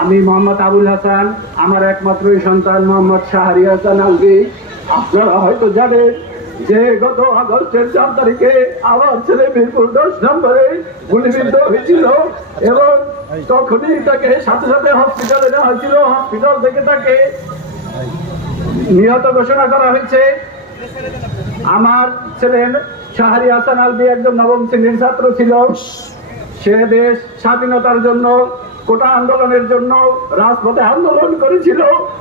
আমি মোহাম্মদ আবুল হাসান, আমার একমাত্র সন্তান মোহাম্মদ শাহরি হাসান আলভী। আপনারা হয়তো জানেন যে গত আগস্টের 4 তারিখে আমার ছেলে মিরপুর 10 নম্বরে গুলিবিদ্ধ হয়েছিল এবং তখনই তাকে সাথে সাথে হসপিটালে নেওয়া হয়েছিল। হসপিটাল থেকে তাকে নিহত ঘোষণা করা হয়েছে। আমার ছেলে শাহরি হাসান আলভী একজন নবম শ্রেণীর ছাত্র ছিল। সে দেশ স্বাধীনতার জন্য, কোটা আন্দোলনের জন্য রাজপথে আন্দোলন করেছিল।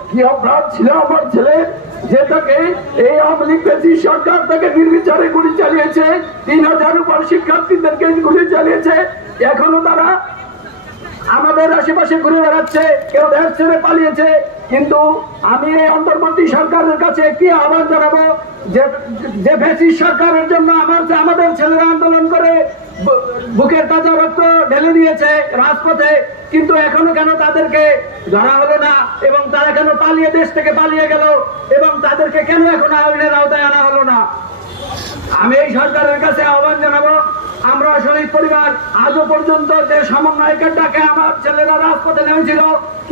কি অপরাধ ছিল আমার ছেলে যে তাকে এই আওয়ামী লীগ ফ্যাসিস্ট সরকার তাকে নির্বিচারে গুলি চালিয়েছে। 3000 উপর শিক্ষার্থীদেরকে গুলি চালিয়েছে। এখনো তারা আমাদের আশেপাশে ঘুরে বেড়াচ্ছে, কেউ দেশ ছেড়ে পালিয়েছে। কিন্তু আমি এই অন্তর্বর্তী সরকারের কাছে কি আহ্বান জানাবো যে ফ্যাসিস্ট সরকারের জন্য আমাদের ছেলেরা আন্দোলন করে বুকের তাজা রক্ত ঢেলে দিয়েছে রাজপথে, কিন্তু এখনো কেন তাদেরকে ধরা হলো না এবং তারা কেন পালিয়ে দেশ থেকে পালিয়ে গেল এবং তাদেরকে কেন এখনো আইনের আওতায় আনা হলো না? আমি এই সরকারের কাছে আহ্বান জানাবো, আমরা শহীদ পরিবার আজও পর্যন্ত যে সমন্বয়কের ডাকে আমার ছেলেরা রাজপথে নেমেছিল,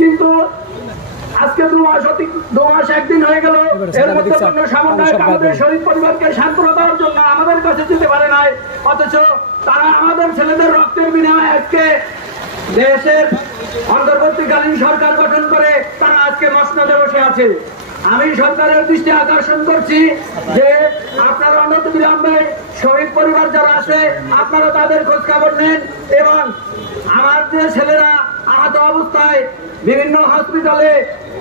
কিন্তু আজকে 2 মাস 1 দিন হয়ে গেল, এর মধ্যে কোনো সমন্বয়ক আমাদের শহীদ পরিবারকে সান্ত্বনা দেওয়ার জন্য আমাদের কাছে যেতে পারে নাই। অথচ তারা আমাদের ছেলেদের রক্তের বিনিময়ে আজকে দেশের অন্তর্বর্তীকালীন সরকার গঠন করে তারা আজকে মসনদে বসে আছে। আমি সরকারের দৃষ্টি আকর্ষণ করছি যে আপনারা অনতিবিলম্বে শহীদ পরিবার যারা আছে আপনারা তাদের খোঁজ খবর নেন এবং আমার যে ছেলেরা আহত অবস্থায় বিভিন্ন হসপিটালে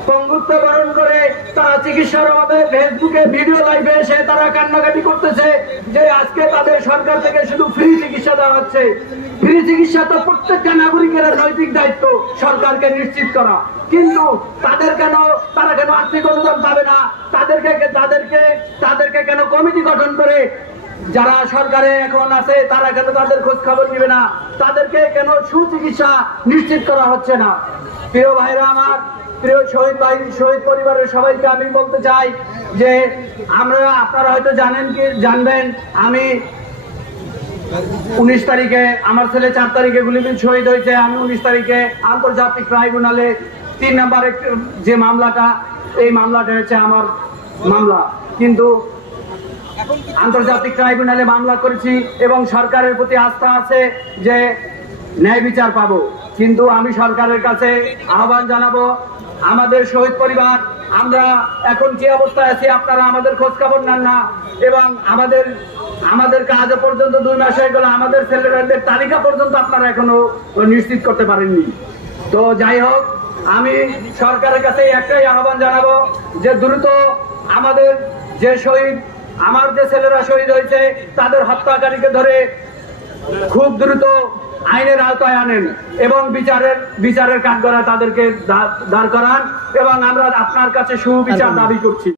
পঙ্গুত্ব বরণ করে তারা চিকিৎসার অভাবে ফেসবুকে ভিডিও লাইভে এসে তারা কান্নাকাটি করতেছে যে আজকে তাদের সরকার থেকে শুধু ফ্রি চিকিৎসা দেওয়া হচ্ছে। ফ্রি চিকিৎসা তো প্রত্যেকটা নাগরিকের নৈতিক দায়িত্ব সরকারকে নিশ্চিত করা, কিন্তু তারা কেন আর্থিক অনুদান পাবে না? তাদেরকে কেন কমিটি গঠন করে যারা সরকারে এখন আছে তারা কেন তাদের খোঁজ খবর নিবে না? তাদেরকে কেন সুচিকিৎসা নিশ্চিত করা হচ্ছে না? প্রিয় ভাইরা আমার, প্রিয় শহীদ পরিবারের সবাইকে আমি বলতে চাই যে আপনারা হয়তো জানবেন আমি 19 তারিখে, আমার ছেলে 4 তারিখে গুলিবিদ্ধ শহীদ হয়েছে। আমি 19 তারিখে আন্তর্জাতিক ট্রাইব্যুনালে 3 নম্বর যে মামলাটা, এই মামলাটা হচ্ছে আমার মামলা, কিন্তু আন্তর্জাতিক ট্রাইব্যুনালে মামলা করেছি এবং সরকারের প্রতি আস্থা আছে যে ন্যায় বিচার পাবো। কিন্তু আমি সরকারের কাছে আহ্বান জানাবো, আমাদের শহীদ পরিবার আমরা এখন যে অবস্থায় আছি আপনারা আমাদের খোঁজ খবর নেন না এবং আমাদেরকে আজ পর্যন্ত 2 মাস হয়ে গেল, আমাদের ছেলেদের তালিকা পর্যন্ত আপনারা এখনো নিশ্চিত করতে পারেননি। তো যাই হোক, আমি সরকারের কাছে একটাই আহ্বান জানাবো যে দ্রুত আমাদের আমার যে ছেলেরা শহীদ হয়েছে তাদের হত্যাকারীকে ধরে খুব দ্রুত আইনের আওতায় আনেন এবং বিচারের কাঠগড়ায় তাদেরকে দাঁড় করান এবং আমরা আপনার কাছে সুবিচার দাবি করছি।